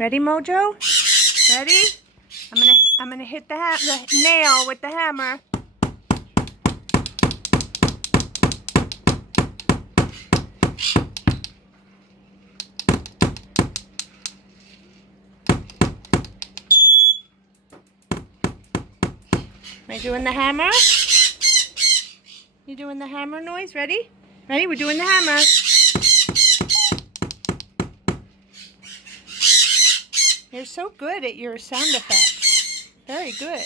Ready, Mojo? Ready? I'm gonna hit the nail with the hammer. Am I doing the hammer? You doing the hammer noise? Ready? Ready? We're doing the hammer. You're so good at your sound effects. Very good.